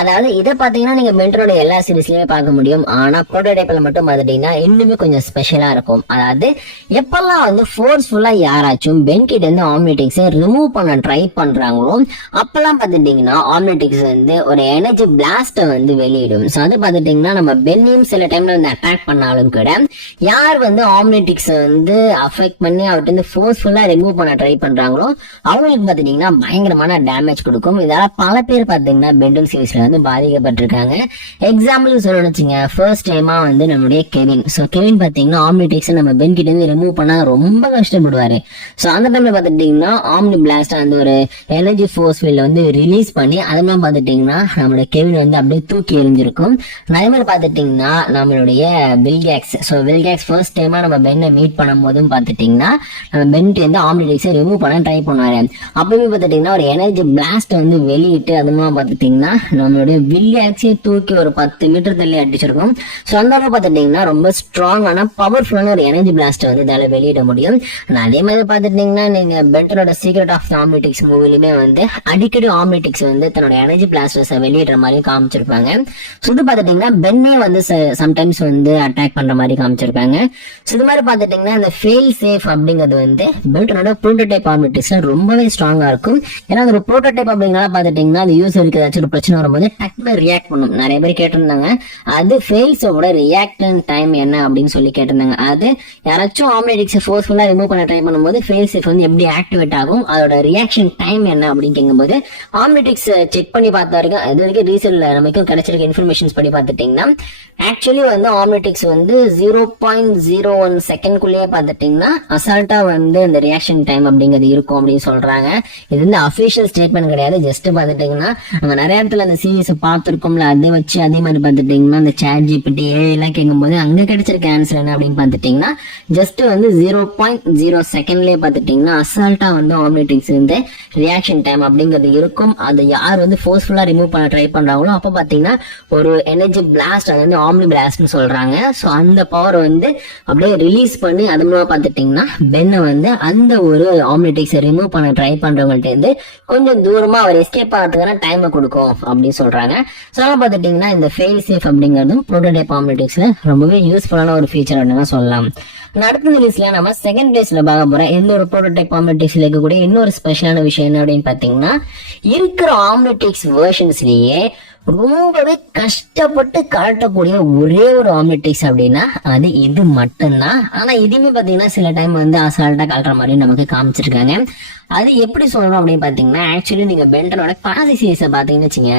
அதாவது இதை பாத்தீங்கன்னா நீங்க மென்டரோட எல்லா சீரீஸ்லயுமே பார்க்க முடியும். ஆனா ப்ரோட்டோடைப்ல மட்டும் பாத்துட்டீங்கன்னா இன்னுமே கொஞ்சம் ஸ்பெஷலா இருக்கும். அதாவது எப்பெல்லாம் வந்து ஃபோர்ஸ்ஃபுல்லா யாராச்சும் பென் கிட்ட இருந்து ஆம்னிடிக்ஸ் ரிமூவ் பண்ண ட்ரை பண்றாங்களோ அப்பெல்லாம் பாத்துட்டீங்கன்னா ஆம்னிடிக்ஸ் வந்து ஒரு எனர்ஜி பிளாஸ்ட வந்து வெளியிடும். சோ அது பாத்துட்டீங்கன்னா நம்ம பென்னையும் சில டைம்ல வந்து அட்டாக் பண்ணாலும் கூட யார் வந்து ஆம்னிடிக்ஸ் வந்து அஃபெக்ட் பண்ணி அவர்கிட்ட இருந்து ஃபோர்ஸ்ஃபுல்லா ரிமூவ் பண்ண ட்ரை பண்றாங்களோ அவங்களுக்கு பாத்துட்டீங்கன்னா பயங்கரமான டேமேஜ் கொடுக்கும். இதெல்லாம் பல பேர் பாத்தீங்கன்னா பெண்டல் சீரீஸ்ல வந்து பாதிக்கப்பட்டிருக்காங்க. எக்ஸாம்பிள் சொல்லணும்னு வச்சுங்க, ஃபர்ஸ்ட் டைமா வந்து நம்மளுடைய கெவின். சோ கெவின் பாத்தீங்கன்னா ஆம்னிடிக்ஸ் நம்ம பென் கிட்ட இருந்து ரிமூவ் பண்ணா ரொம்ப கஷ்டப்படுவாரு. சோ அந்த டைம்ல பாத்துட்டீங்கன்னா ஆம்னி பிளாஸ்ட் அந்த ஒரு எனர்ஜி ஃபோர்ஸ் ஃபீல்ட் வந்து ரிலீஸ் பண்ணி அதெல்லாம் பாத்துட்டீங்கன்னா நம்மளுடைய கெவின் வந்து அப்படியே தூக்கி எறிஞ்சிருக்கும். அதே மாதிரி பாத்துட்டீங்கன்னா நம்மளுடைய வில்கேக்ஸ். சோ வில்கேக்ஸ் ஃபர்ஸ்ட் டைமா நம்ம பென்னை மீட் பண்ணும் போதும் பாத்துட்டீங்கன்னா நம்ம பென்ட் வந்து ஆம்னிடிக்ஸை ரிமூவ் பண்ண ட்ரை பண்ணுவாரு. அப்பவே பாத்துட்டீங்கன்னா ஒரு எனர்ஜி பிளாஸ்ட் வந்து வெளியிட்டு அதெல்லாம் பாத்துட்டீங்கன்னா நம்மளுடைய வில்கேக்ஸை தூக்கி ஒரு 10 மீட்டர் தள்ளி அடிச்சிருக்கும். சோ அந்த அளவு பாத்துட்டீங்கன்னா ரொம்ப ஸ்ட்ராங்கான பவர்ஃபுல்லான ஒரு எனர்ஜி பிளாஸ்ட் வந்து இதால வெளியிட முடியும். அதே மாதிரி பாத்துட்டீங்கன்னா நீங்க பென்டனோட சீக்ரெட் ஆஃப் ஆம்னிடிக்ஸ் மூவிலுமே வந்து அடிக்கடி ஆம்னிடிக்ஸ் வந்து தன்னோட எனர்ஜி பிளாஸ்டர்ஸ் வெளியிடுற மாதிரி காமிச்சிருப்பாங்க. சோ இது பாத்துட்டீங்கன்னா பென்னே வந்து சம்டைம்ஸ் வந்து அட்டாக் பண்ற மாதிரி காமிச்சிருப்பாங்க. சோ இது மாதிரி பாத்துட்டீங்கன்னா இந்த ஃபெயில் சேஃப் அப்படிங்கிறது வந்து பென்டனோட ப்ரோட்டோடைப் ஆம்னிடிக்ஸ்ல ரொம்பவே ஸ்ட்ராங்கா இருக்கும். ஏன்னா அந்த ப்ரோட்டோடைப் அப்படிங்கிறத பாத்துட்டீங்கன்னா அந்த யூசருக்கு ஏதாச்சும் ஒரு பிரச்சனை வரும்போது டக்குனு ரியாக்ட் பண்ணும். நிறைய பேர் கேட்டிருந்தாங்க அது ஃபெயில்ஸோட ரியாக்டன் டைம் என்ன அப்படின்னு சொல்லி கேட்டிருந்தாங்க. அது யாராச்சும் ஆம்னிடிக்ஸ் ஃபோர்ஸ்ஃபுல்லா ரிமூவ் பண்ண ட்ரை பண்ணும்போது ஃபெயில் சேஃப் வந்து எப்படி ஆக்டிவேட் ஆகும், அதோட ரியாக்ஷன் டைம் என்ன அப்படின்னு கேட்கும்போது ஆம்னிடிக்ஸ் செக் பண்ணி பார்த்தா இருக்கு. இது வரைக்கும் ரீசெண்ட்ல நமக்கு கிடைச்சிருக்க இன்ஃபர்மேஷன்ஸ் படி பார்த்துட்டீங்கன்னா ஆக்சுவலி வந்து ஆம்னிடிக்ஸ் வந்து 0.01 செகண்ட்குள்ளேயே பார்த்துட்டீங்கன்னா அசால்ட்டா வந்து இந்த ரியாக்ஷன் டைம் அப்படிங்கிறது இருக்கும் அப்படின்னு சொல்றாங்க. இது வந்து அபிஷியல் ஸ்டேட்மெண்ட் கிடையாது. ஜஸ்ட் பார்த்துட்டீங்கன்னா நம்ம நிறைய இடத்துல அந்த சீரீஸ் பார்த்துருக்கோம்ல, அதை வச்சு அதே மாதிரி பார்த்துட்டீங்கன்னா இந்த சாட் ஜிபிடி எல்லாம் கேட்கும்போது அங்க கிடைச்சிருக்க ஆன்சர் என்ன அப்படின்னு பார்த்துட்டீங்கன்னா ஜஸ்ட் வந்து 0.0 செகண்ட்லயே பார்த்துட்டீங்கன்னா அசால்ட்டா வந்து ஆம்னிடிக்ஸ் வந்து ரியாக்ஷன் டைம் அப்படிங்கிறது இருக்கும். அதை யார் வந்து ஃபோர்ஸ்ஃபுல்லா ரிமூவ் பண்ண ட்ரை பண்றாங்களோ அப்ப பாத்தீங்கன்னா ஒரு எனர்ஜி பிளாஸ்ட், அது வந்து ஆம்னி பிளாஸ்ட்னு சொல்றாங்க. சோ அந்த பவர் வந்து அப்படியே ரிலீஸ் பண்ணி அது மூலமா பாத்துட்டீங்கன்னா பென்னை வந்து அந்த ஒரு ஆம்னிடிக்ஸ் ரிமூவ் பண்ண ட்ரை பண்றவங்கள்ட்ட இருந்து கொஞ்சம் தூரமா அவர் எஸ்கேப் ஆகிறதுக்கான டைமை கொடுக்கும் அப்படின்னு சொல்றாங்க. சோ அதெல்லாம் பாத்துட்டீங்கன்னா இந்த ஃபெயில் சேஃப் அப்படிங்கிறதும் ப்ரோட்டோடைப் ஆம்னிடிக்ஸ்ல ரொம்பவே யூஸ்ஃபுல்லான ஒரு ஃபீச்சர் அப்படின்னு சொல்லலாம். அடுத்த லிஸ்ட்ல நம்ம செகண்ட் பிளேஸ்ல பார்க்க போறோம் எந்த ஒரு ப்ரோட்டோடைப் ஆம்னிடிக்ஸ்ல இருக்கக்கூடிய இன்னொரு ஸ்பெஷலான விஷயம் என்ன அப்படின்னு பாத்தீங்கன்னா இருக்கிற ஆம்னிடிக்ஸ் வெர்ஷன்ஸ்லயே ரொம்பவே கஷ்டப்பட்டு காட்டக்கூடிய ஒரே ஒரு ஆம்னிடிக்ஸ் அப்படின்னா அது இது மட்டும்தான். ஆனா இதுமே பாத்தீங்கன்னா சில டைம் வந்து அசால்ட்டா காட்டுற மாதிரி நமக்கு காமிச்சிருக்காங்க. அது எப்படி சொல்றோம் அப்படின்னு பாத்தீங்கன்னா ஆக்சுவலி நீங்க பென்டனோட கிளாசிக் சீரிஸை பாத்தீங்கன்னு வச்சுங்க,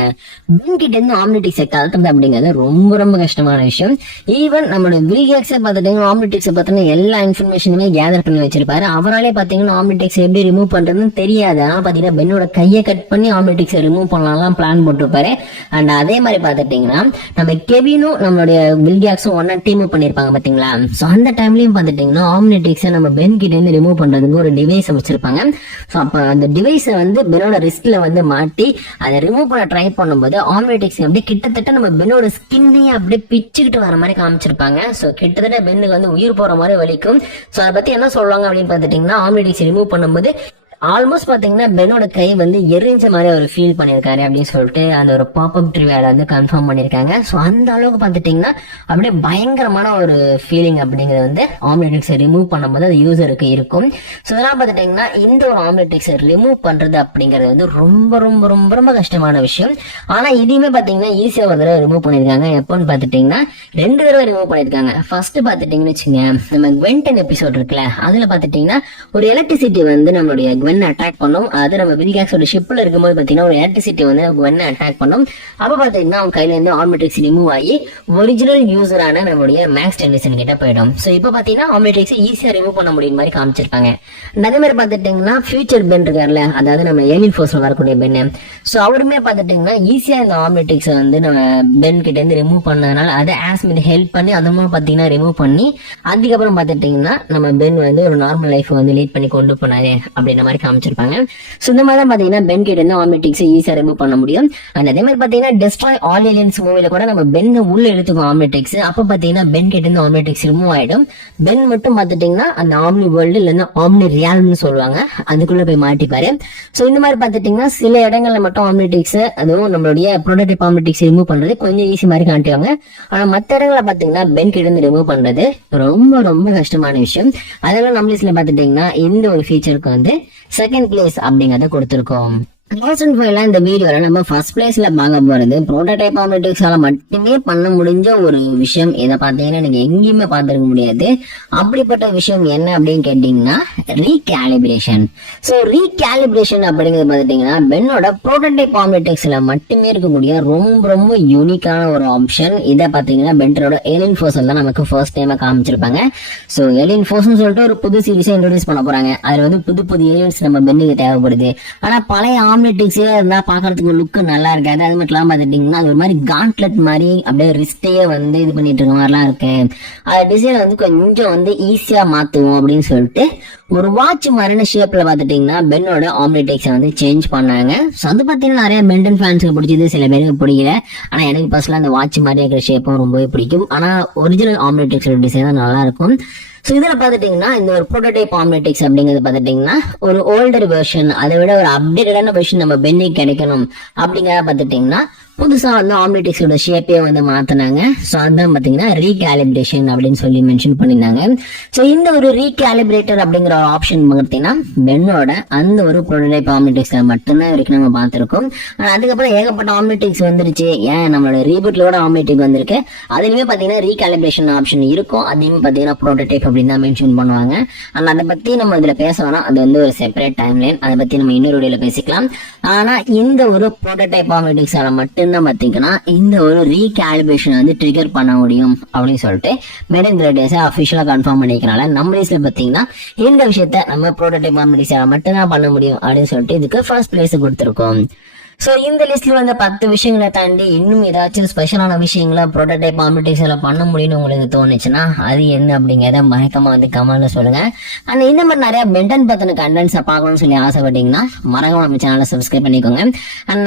பென் கிட்ட இருந்து ஆம்னிடிக்ஸை கலத்துறது அப்படிங்கிறது ரொம்ப ரொம்ப கஷ்டமான விஷயம். ஈவன் நம்மளோட வில்கேக்ஸை பாத்துட்டீங்கன்னா ஆம்னிடிக்ஸை பார்த்தீங்கன்னா எல்லா இன்ஃபர்மேஷனுமே கேதர் பண்ணி வச்சிருப்பாரு. அவராலே பாத்தீங்கன்னா ஆம்னிடிக்ஸ் எப்படி ரிமூவ் பண்றதுன்னு தெரியாது. ஆனா பாத்தீங்கன்னா பென்னோட கையை கட் பண்ணி ஆம்னிடிக்ஸை ரிமூவ் பண்ணலாம் பிளான் போட்டிருப்பாரு. அண்ட் அதே மாதிரி பாத்துட்டீங்கன்னா நம்ம கெவினும் நம்மளுடைய வில்கேக்ஸும் ஒன்னா டீம் பண்ணிருப்பாங்க பாத்தீங்களா. சோ அந்த டைம்லயும் பாத்துட்டீங்கன்னா ஆம்னிடிக்ஸை நம்ம பென் கிட்ட இருந்து ரிமூவ் பண்றதுக்கு ஒரு டிவைஸ் வச்சிருப்பாங்க. சோ அப்ப அந்த டிவைஸை வந்து பெனோட ரிஸ்ட்ல வந்து மாட்டி அதை ரிமூவ் பண்ண ட்ரை பண்ணும்போது ஆம்னிடிக்ஸ் அப்படியே கிட்டத்தட்ட நம்ம பெனோட ஸ்கின்னையே அப்படியே பிச்சுக்கிட்டு வர மாதிரி காமிச்சிருப்பாங்க. சோ கிட்டத்தட்ட பென்னுக்கு வந்து உயிர் போற மாதிரி வலிக்கும். சோ அதை பத்தி என்ன சொல்லுவாங்க அப்படின்னு பாத்துட்டீங்கன்னா ஆம்னிடிக்ஸ் ரிமூவ் பண்ணும்போது ஆல்மோஸ்ட் பாத்தீங்கன்னா பென்னோட கை வந்து எரிஞ்ச மாதிரி ஒரு ஃபீல் பண்ணிருக்காரு அப்படின்னு சொல்லிட்டு அந்த ஒரு பாப்அப் ட்ரிவியால வந்து கன்ஃபார்ம் பண்ணிருக்காங்க. ஸோ அந்த அளவுக்கு பாத்துட்டீங்கன்னா அப்படியே பயங்கரமான ஒரு ஃபீலிங் அப்படிங்கிறது வந்து ஆம்னிட்ரிக்ஸை ரிமூவ் பண்ணும்போது அது யூசருக்கு இருக்கும். ஸோ இதெல்லாம் பாத்துட்டீங்கன்னா இந்த ஒரு ஆம்னிட்ரிக்ஸை ரிமூவ் பண்றது அப்படிங்கிறது வந்து ரொம்ப ரொம்ப ரொம்ப ரொம்ப கஷ்டமான விஷயம். ஆனா இதையுமே பாத்தீங்கன்னா ஈஸியா ஒரு தடவை ரிமூவ் பண்ணிருக்காங்க. எப்போன்னு பாத்துட்டீங்கன்னா 2 தடவை ரிமூவ் பண்ணிருக்காங்க. ஃபர்ஸ்ட் பாத்துட்டீங்கன்னு வச்சுங்க, நம்ம குவென்டன் எபிசோட் இருக்குல்ல, அதுல பாத்துட்டீங்கன்னா ஒரு எலக்ட்ரிசிட்டி வந்து நம்மளுடைய குவென் அட்டாக் பண்ணும். அது நம்ம வில்காக்ஸோட ஷிப்ல இருக்கும்போது பாத்தீங்கன்னா ஒரு எலக்ட்ரிசிட்டி வந்து குவென் அட்டாக் பண்ணும். அப்ப பாத்தீங்கன்னா அவங்க கையில இருந்து ஆம்னிட்ரிக்ஸ் ரிமூவ் ஆகி ஒரிஜினல் யூசரான நம்மளுடைய மேக்ஸ் டென்னிசன் கிட்ட போயிடும். சோ இப்ப பாத்தீங்கன்னா ஆம்னிட்ரிக்ஸ் ஈஸியா ரிமூவ் பண்ண முடியும் மாதிரி காமிச்சிருப்பாங்க. அதே மாதிரி பாத்துட்டீங்கன்னா ஃபியூச்சர் பென் இருக்காருல்ல, அதாவது நம்ம ஏலியன் ஃபோர்ஸ்ல வரக்கூடிய பென், சோ அவருமே பாத்துட்டீங்கன்னா ஈஸியா இந்த ஆம்னிட்ரிக்ஸ் வந்து நம்ம பென் கிட்ட இருந்து ரிமூவ் பண்ணதுனால அதை ஆஸ்மின் ஹெல்ப் பண்ணி அதுமா பாத்தீங்கன்னா ரிமூவ் பண்ணி அதுக்கப்புறம் பாத்துட்டீங்கன்னா நம்ம பென் வந்து ஒரு நார்மல் லைஃப் வந்து லீட் பண்ணி கொண்டு போனாரு அப்படின்ற மாதிரி காமிச்சிருப்பாங்க. சோ இந்த மாதிரி தான் பாத்தீங்கன்னா பென் கிட்ட இருந்து ஆம்னிட்ரிக்ஸ் ஈஸியா ரிமூவ் பண்ண முடியும். அண்ட் அதே மாதிரி பாத்தீங்கன்னா டெஸ்ட்ராய் ஆல் ஏலியன்ஸ் மூவில கூட நம்ம பென் உள்ள எடுத்துக்கும் ஆம்னிட்ரிக்ஸ். அப்ப பாத்தீங்கன்னா பென் கிட்ட இருந்து ஆம்னிட்ரிக்ஸ் ரிமூவ் ஆயிடும். பென் மட்டும் பாத்துட்டீங்கன்னா அந்த ஆம்னி வேர்ல்டு இல்லைன்னா ஆம்னி ரியால்னு சொல்லுவாங்க, அதுக்குள்ள போய் மாட்டிப்பாரு. சோ இந்த மாதிரி பாத்துட்டீங்கன்னா சில இடங்கள்ல மட்டும் ஆம்னிட்ரிக்ஸ், அதுவும் நம்மளுடைய ப்ரோட்டோடைப் ஆம்னிட்ரிக்ஸ் ரிமூவ் பண்றது கொஞ்சம் ஈஸி மாதிரி காட்டுவாங்க. ஆனா மத்த இடங்களை பாத்தீங்கன்னா பென் கிட்ட இருந்து ரிமூவ் பண்றது ரொம்ப ரொம்ப கஷ்டமான விஷயம். அதெல்லாம் நம்ம லிஸ்ட்ல பாத்துட்டீங்கன்னா இந்த ஒரு ஃபீச்சருக்கு வந்து செகண்ட் பிளேஸ் அப்படிங்கறத கொடுத்திருக்கோம். இந்த வீடியோல நம்ம ஃபர்ஸ்ட் பிளேஸ்ல பார்க்க போறது ப்ரோட்டோடைப் ஆம்னிட்ரிக்ஸால மட்டுமே பண்ண முடிஞ்ச ஒரு விஷயம். இதை பாத்தீங்கன்னா நீங்க எங்கேயுமே பார்த்திருக்க முடியாது. அப்படிப்பட்ட விஷயம் என்ன அப்படின்னு கேட்டீங்கன்னா ரீகாலிபிரேஷன். சோ ரீகாலிபிரேஷன் அப்படிங்கிறது பாத்தீங்கன்னா பென்னோட ப்ரோட்டோடைப் ஆம்னிட்ரிக்ஸ்ல மட்டுமே இருக்கக்கூடிய ரொம்ப ரொம்ப யூனிக்கான ஒரு ஆப்ஷன். இதை பாத்தீங்கன்னா பென்டரோட ஏலியன் ஃபோர்ஸ் தான் நமக்கு ஃபர்ஸ்ட் டைம் காமிச்சிருப்பாங்க. சோ ஏலியன் ஃபோர்ஸ்னு சொல்லிட்டு ஒரு புது சீரிஸை இன்ட்ரோடியூஸ் பண்ண போறாங்க. அதுல வந்து புது புது ஏலியன்ஸ் நம்ம பென்னுக்கு தேவைப்படுது. ஆனா பழைய ஆம்னிட்ரிக்ஸே இருந்தா பாக்குறதுக்கு லுக் நல்லா இருக்காது. அது மட்டும் இல்லாம பாத்துட்டீங்கன்னா அது ஒரு மாதிரி காண்ட்லெட் மாதிரி அப்படியே ரிஸ்டையே வந்து இது பண்ணிட்டு இருக்க மாதிரிலாம் இருக்கு. அது டிசைன் வந்து கொஞ்சம் வந்து ஈஸியா மாத்துவோம் அப்படின்னு சொல்லிட்டு ஒரு வாட்ச் மாதிரியான ஷேப்ல பாத்துட்டீங்கன்னா பென்னோட ஆம்னிட்ரிக்ஸை வந்து சேஞ்ச் பண்ணாங்க. ஸோ அது பாத்தீங்கன்னா நிறைய பென்டன் ஃபேன்ஸுக்கு பிடிச்சது, சில பேருக்கு பிடிக்கல. ஆனா எனக்கு பர்சனலா அந்த வாட்ச் மாதிரி இருக்கிற ஷேப்பும் ரொம்பவே பிடிக்கும். ஆனா ஒரிஜினல் ஆம்னிட்ரிக்ஸோட டிசைன் தான் நல்லா இருக்கும். சோ இதுல பாத்துட்டீங்கன்னா இந்த ஒரு ப்ரோட்டோடைப் ஆம்னிட்ரிக்ஸ் அப்படிங்கிறது பாத்துட்டீங்கன்னா ஒரு ஓல்டர் வெர்ஷன், அதை விட ஒரு அப்டேட்டடான வெர்ஷன் நம்ம பென்னுக்கு கிடைக்கணும் அப்படிங்கிறத பாத்துட்டீங்கன்னா புதுசா வந்து ஆம்னிட்ரிக்ஸோட ஷேப்பே வந்து மாத்தினாங்க. சோ அதுதான் பாத்தீங்கன்னா ரீகாலிபிரேஷன் அப்படின்னு சொல்லி மென்ஷன் பண்ணிருந்தாங்க. சோ இந்த ஒரு ரீகாலிபிரேட்டர் அப்படிங்கிற ஒரு ஆப்ஷன் பாத்தீங்கன்னா பென்னோட அந்த ஒரு ப்ரோட்டோடைப் ஆம்னிட்ரிக்ஸ்ல மட்டும்தான் வரைக்கும் நம்ம பார்த்திருக்கோம். ஆனா அதுக்கப்புறம் ஏகப்பட்ட ஆம்னிட்ரிக்ஸ் வந்துருச்சு. ஏன் நம்மளோட ரீபூட்ல கூட ஆம்னிட்ரிக் வந்திருக்கு. அதுலயுமே பாத்தீங்கன்னா ரீகாலிபிரேஷன் ஆப்ஷன் இருக்கும். அதையுமே பாத்தீங்கன்னா ப்ரோட்டோடைப் அப்படின்னு தான் மென்ஷன் பண்ணுவாங்க. ஆனா அதை பத்தி நம்ம இதுல பேசலாம், அது வந்து ஒரு செப்பரேட் டைம் லைன், அதை பத்தி நம்ம இன்னொரு வீடியோல பேசிக்கலாம். ஆனா இந்த ஒரு ப்ரோட்டோடைப் ஆம்னிட்ரிக்ஸால மட்டும் பாத்தீங்கன்னா இந்த ஒரு ரீகாலிபிரேஷன் வந்து ட்ரிகர் பண்ண முடியும் அப்படின்னு சொல்லிட்டு அபிஷியலா கன்ஃபார்ம் பண்ணிக்கனால நம்ம லிஸ்ட்ல பாத்தீங்கன்னா இந்த விஷயத்த நம்ம ப்ரோட்டோடைப் ஆம்னிட்ரிக்ஸால மட்டும் தான் பண்ண முடியும் அப்படின்னு சொல்லிட்டு இதுக்கு ஃபர்ஸ்ட் பிளேஸ் கொடுத்திருக்கோம். சோ இந்த லிஸ்ட்ல வந்து 10 விஷயங்களை தாண்டி இன்னும் ஏதாச்சும் ஸ்பெஷலான விஷயங்கள ப்ரோட்டோடைப் ஆம்னிட்ரிக்ஸ்ல பண்ண முடியும்னு உங்களுக்கு தோணுச்சுன்னா அது என்ன அப்படிங்கறத மறக்காம வந்து கமெண்ட்ல சொல்லுங்க. அண்ட் இந்த மாதிரி நிறைய பென்டன் பத்தின கண்டென்ட்ஸை பார்க்கணும்னு சொல்லி ஆசைப்பட்டீங்கன்னா மறக்காம நம்ம சேனலை சப்ஸ்கிரைப் பண்ணிக்கோங்க. அண்ட்